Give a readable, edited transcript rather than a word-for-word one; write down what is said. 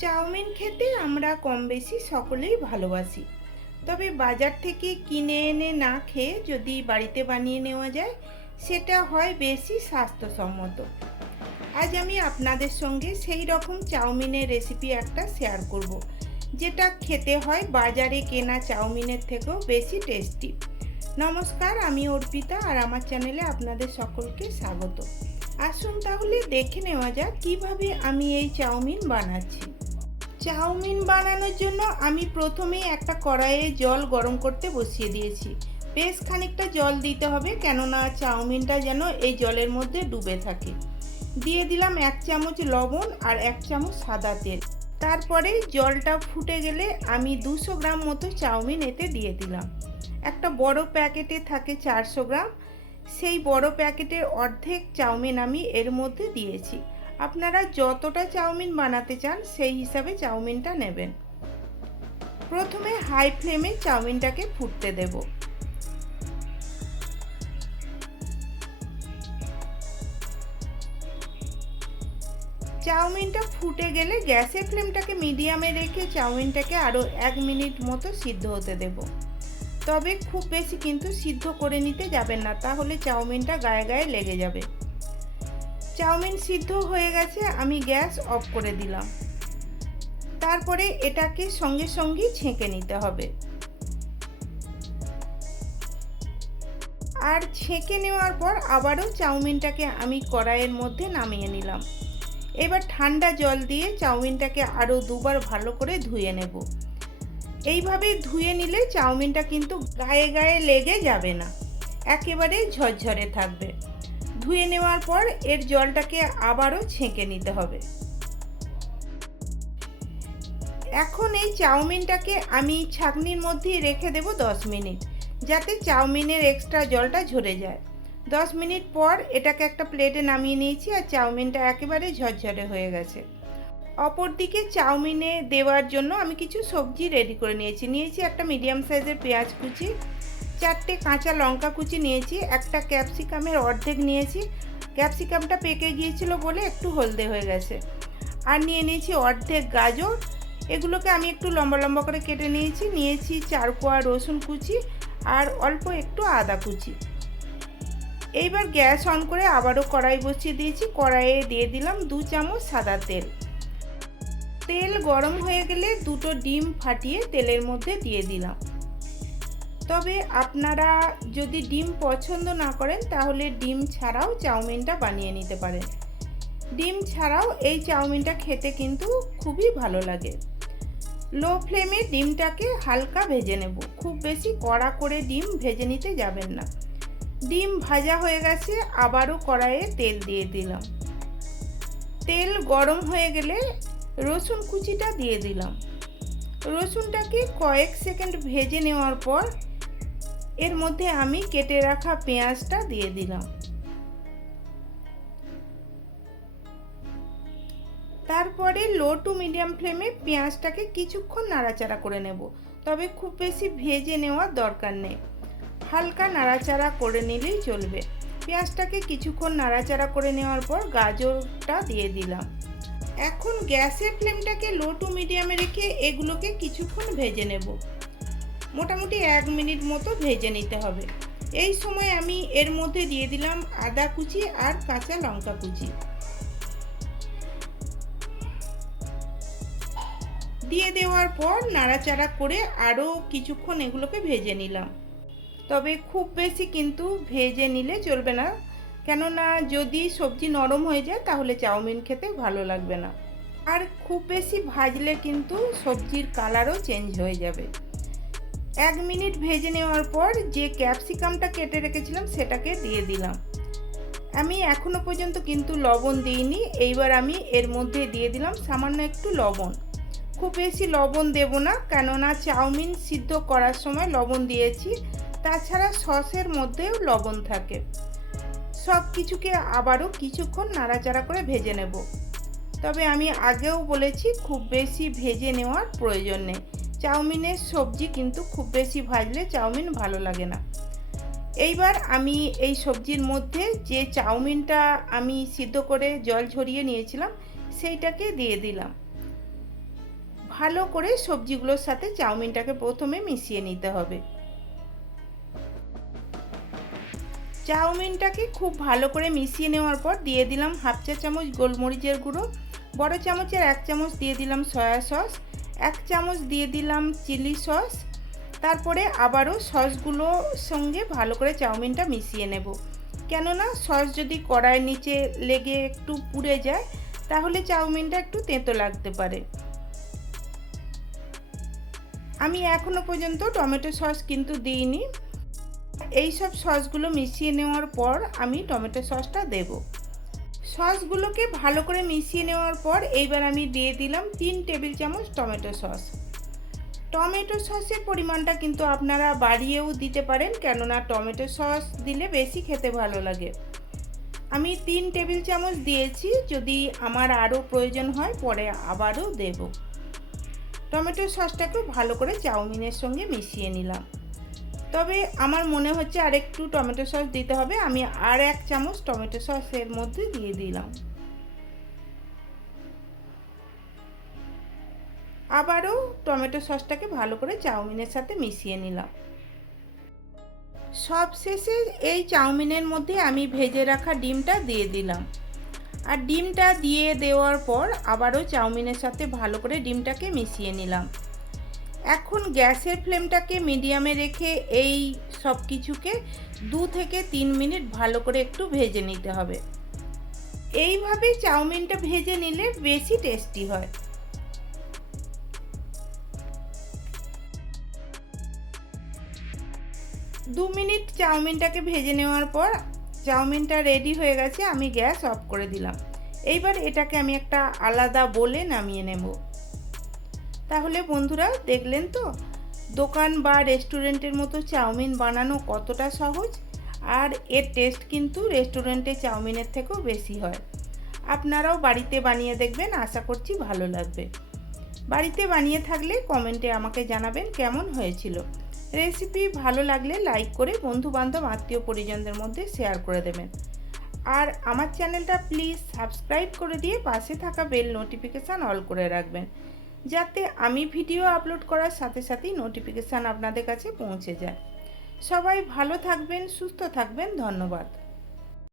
Chowmein খেতে আমরা কম বেশি সকলেই ভালোবাসি। তবে বাজার থেকে কিনে এনে না খেয়ে যদি বাড়িতে বানিয়ে নেওয়া যায়, সেটা হয় বেশি স্বাস্থ্যসম্মত। আজ আমি আপনাদের সঙ্গে সেই রকম চাউমিনের রেসিপি একটা শেয়ার করব, যেটা খেতে হয় বাজারে কেনা চাউমিনের থেকেও বেশি টেস্টি। নমস্কার, আমি অর্পিতা আর আমার চ্যানেলে আপনাদের সকলকে স্বাগত। আসুন তাহলে দেখে নেওয়া যাক কিভাবে আমি এই চাউমিন বানাচ্ছি। চাউমিন বানানোর জন্য আমি প্রথমেই একটা কড়াইয়ে জল গরম করতে বসিয়ে দিয়েছি। বেশ খানিকটা জল দিতে হবে, কেননা চাউমিনটা যেন এই জলের মধ্যে ডুবে থাকে। দিয়ে দিলাম 1 চামচ লবণ আর 1 চামচ সাদা তেল। তারপরে জলটা ফুটে গেলে আমি 200 গ্রাম মতো চাউমিন এতে দিয়ে দিলাম। একটা বড় প্যাকেটে থাকে 400 গ্রাম, সেই বড় প্যাকেটের অর্ধেক চাউমিন আমি এর মধ্যে দিয়েছি। আপনারা যতটা চাউমিন বানাতে চান সেই হিসাবে চাউমিনটা নেবেন। প্রথমে হাই ফ্লেমে চাউমিনটাকে ফুটতে দেব। চাউমিনটা ফুটে গেলে গ্যাসের ফ্লেমটাকে মিডিয়ামে রেখে চাউমিনটাকে আরও 1 মিনিট মতো সিদ্ধ হতে দেব। তবে খুব বেশি কিন্তু সিদ্ধ করে নিতে যাবেন না, তাহলে চাউমিনটা গায়ে গায়ে লেগে যাবে। চাউমিন সিদ্ধ হয়ে গেছে, আমি গ্যাস অফ করে দিলাম। তারপরে এটাকে সঙ্গে সঙ্গে ছেঁকে নিতে হবে। আর ছেঁকে নেওয়ার পর আবারও চাউমিনটাকে আমি কড়াইয়ের মধ্যে নামিয়ে নিলাম। এবার ঠান্ডা জল দিয়ে চাউমিনটাকে আরও দুবার ভালো করে ধুয়ে নেব। এইভাবে ধুয়ে নিলে চাউমিনটা কিন্তু গায়ে গায়ে লেগে যাবে না, একেবারে ঝরঝরে থাকবে। ধুয়ে নেওয়ার পর এর জলটাকে আবারও ছেঁকে নিতে হবে। এখন এই চাউমিনটাকে আমি ছাঁকনির মধ্যে রেখে দেব 10 মিনিট, যাতে চাউমিনের এক্সট্রা জলটা ঝরে যায়। 10 মিনিট পর এটাকে একটা প্লেটে নামিয়ে নিয়েছি আর চাউমিনটা একেবারে ঝরঝরে হয়ে গেছে। অপরদিকে চাউমিনে দেওয়ার জন্য আমি কিছু সবজি রেডি করে নিয়েছি একটা মিডিয়াম সাইজের পেঁয়াজ কুচি, 4টে কাঁচা লঙ্কা কুচি নিয়েছি, একটা ক্যাপসিকামের অর্ধেক নিয়েছি, ক্যাপসিকামটা পেকে গিয়েছিল বলে একটু হলদে হয়ে গেছে। আর নিয়েছি অর্ধেক গাজর, এগুলোকে আমি একটু লম্বা লম্বা করে কেটে নিয়েছি 4 কোয়া রসুন কুচি আর অল্প একটু আদা কুচি। এইবার গ্যাস অন করে আবারও কড়াই বসিয়ে দিয়েছি। কড়াইয়ে দিয়ে দিলাম 2 চামচ সাদা তেল। তেল গরম হয়ে গেলে 2টো ডিম ফাটিয়ে তেলের মধ্যে দিয়ে দিলাম। তবে আপনারা যদি ডিম পছন্দ না করেন তাহলে ডিম ছাড়াও চাউমিনটা বানিয়ে নিতে পারেন। ডিম ছাড়াও এই চাউমিনটা খেতে কিন্তু খুবই ভালো লাগে। লো ফ্লেমে ডিমটাকে হালকা ভেজে নেব, খুব বেশি কড়া করে ডিম ভেজে নিতে যাবেন না। ডিম ভাজা হয়ে গেছে, আবারও কড়াইয়ে তেল দিয়ে দিলাম। তেল গরম হয়ে গেলে রসুন কুচিটা দিয়ে দিলাম। রসুনটাকে কয়েক সেকেন্ড ভেজে নেওয়ার পর এর মধ্যে আমি কেটে রাখা পেঁয়াজটা দিয়ে দিলাম। তারপরে লো টু মিডিয়াম ফ্লেমে পেঁয়াজটাকে কিছুক্ষণ নাড়াচাড়া করে নেব, তবে খুব বেশি ভেজে নেওয়ার দরকার নেই, হালকা নাড়াচাড়া করে নিলেই চলবে। পেঁয়াজটাকে কিছুক্ষণ নাড়াচাড়া করে নেওয়ার পর গাজরটা দিয়ে দিলাম। এখন গ্যাসের ফ্লেমটাকে লো টু মিডিয়ামে রেখে এগুলোকে কিছুক্ষণ ভেজে নেব, মোটামুটি 1 মিনিট মতো ভেজে নিতে হবে। এই সময় আমি এর মধ্যে দিয়ে দিলাম আদা কুচি আর কাঁচা লঙ্কা কুচি। দিয়ে দেওয়ার পর নাড়াচাড়া করে আরও কিছুক্ষণ এগুলোকে ভেজে নিলাম। তবে খুব বেশি কিন্তু ভেজে নিলে চলবে না, কেননা যদি সবজি নরম হয়ে যায় তাহলে চাউমিন খেতে ভালো লাগবে না। আর খুব বেশি ভাজলে কিন্তু সবজির কালারও চেঞ্জ হয়ে যাবে। 1 মিনিট ভেজে নেওয়ার পর যে ক্যাপসিকামটা কেটে রেখেছিলাম সেটাকে দিয়ে দিলাম। আমি এখনো পর্যন্ত কিন্তু লবণ দিইনি। এইবার আমি এর মধ্যে দিয়ে দিলাম সামান্য একটু লবণ। খুব বেশি লবণ দেব না, কেননা চাউমিন সিদ্ধ করার সময় লবণ দিয়েছি, তাছাড়া সসের মধ্যেও লবণ থাকে। সব কিছুকে আবারও কিছুক্ষণ নাড়াচাড়া করে ভেজে নেব। তবে আমি আগেও বলেছি খুব বেশি ভেজে নেওয়ার প্রয়োজন নেই। চাউমিনের সবজি কিন্তু খুব বেশি ভাজলে চাউমিন ভালো লাগে না। এইবার আমি এই সবজির মধ্যে যে চাউমিনটা আমি সিদ্ধ করে জল ঝরিয়ে নিয়েছিলাম সেইটাকে দিয়ে দিলাম। ভালো করে সবজিগুলোর সাথে চাউমিনটাকে প্রথমে মিশিয়ে নিতে হবে। চাউমিনটাকে খুব ভালো করে মিশিয়ে নেওয়ার পর দিয়ে দিলাম হাফ চা চামচ গোলমরিচের গুঁড়ো, বড় চামচের 1 চামচ দিয়ে দিলাম সয়া সস, 1 চামচ দিয়ে দিলাম চিলি সস। তারপরে আবারও সসগুলোর সঙ্গে ভালো করে চাউমিনটা মিশিয়ে নেব, কেননা সস যদি কড়াইয়ের নিচে লেগে একটু পুড়ে যায় তাহলে চাউমিনটা একটু তেঁতো লাগতে পারে। আমি এখনো পর্যন্ত টমেটো সস কিন্তু দিইনি। এই সব সসগুলো মিশিয়ে নেওয়ার পর আমি টমেটো সসটা দেব। সসগুলোকে ভালো করে মিশিয়ে নেওয়ার পর এইবার আমি দিয়ে দিলাম 3 টেবিল চামচ টমেটো সস। টমেটো সসের পরিমাণটা কিন্তু আপনারা বাড়িয়েও দিতে পারেন, কেননা টমেটো সস দিলে বেশি খেতে ভালো লাগে। আমি 3 টেবিল চামচ দিয়েছি, যদি আমার আরও প্রয়োজন হয় পরে আবারও দেব। টমেটো সসটাকে ভালো করে চাউমিনের সঙ্গে মিশিয়ে নিলাম। তবে আমার মনে হচ্ছে আরেকটু টমেটো সস দিতে হবে, আমি আর 1 চামচ টমেটো সস এর মধ্যে দিয়ে দিলাম। আবারও টমেটো সসটাকে ভালো করে চাউমিনের সাথে মিশিয়ে নিলাম। সবশেষে এই চাউমিনের মধ্যে আমি ভেজে রাখা ডিমটা দিয়ে দিলাম। আর ডিমটা দিয়ে দেওয়ার পর আবারও চাউমিনের সাথে ভালো করে ডিমটাকে মিশিয়ে নিলাম। এখন গ্যাসের ফ্লেমটাকে মিডিয়ামে রেখে এই সব কিছুকে 2 থেকে 3 মিনিট ভালো করে একটু ভেজে নিতে হবে। এইভাবে চাউমিনটা ভেজে নিলে বেশি টেস্টি হয়। 2 মিনিট চাউমিনটাকে ভেজে নেওয়ার পর চাউমিনটা রেডি হয়ে গেছে, আমি গ্যাস অফ করে দিলাম। এইবার এটাকে আমি একটা আলাদা বোলে নামিয়ে নেব। তাহলে বন্ধুরা দেখলেন তো, দোকান বা রেস্টুরেন্টের মতো চাউমিন বানানো কতটা সহজ, আর এর টেস্ট কিন্তু রেস্টুরেন্টে চাউমিনের থেকেও বেশি হয়। আপনারাও বাড়িতে বানিয়ে দেখবেন, আশা করছি ভালো লাগবে। বাড়িতে বানিয়ে থাকলে কমেন্টে আমাকে জানাবেন কেমন হয়েছিল। রেসিপি ভালো লাগলে লাইক করে বন্ধুবান্ধব আত্মীয় পরিজনদের মধ্যে শেয়ার করে দেবেন। আর আমার চ্যানেলটা প্লিজ সাবস্ক্রাইব করে দিয়ে পাশে থাকা বেল নোটিফিকেশান অল করে রাখবেন, যাতে আমি ভিডিও আপলোড করার সাথে সাথেই নোটিফিকেশান আপনাদের কাছে পৌঁছে যায়। সবাই ভালো থাকবেন, সুস্থ থাকবেন। ধন্যবাদ।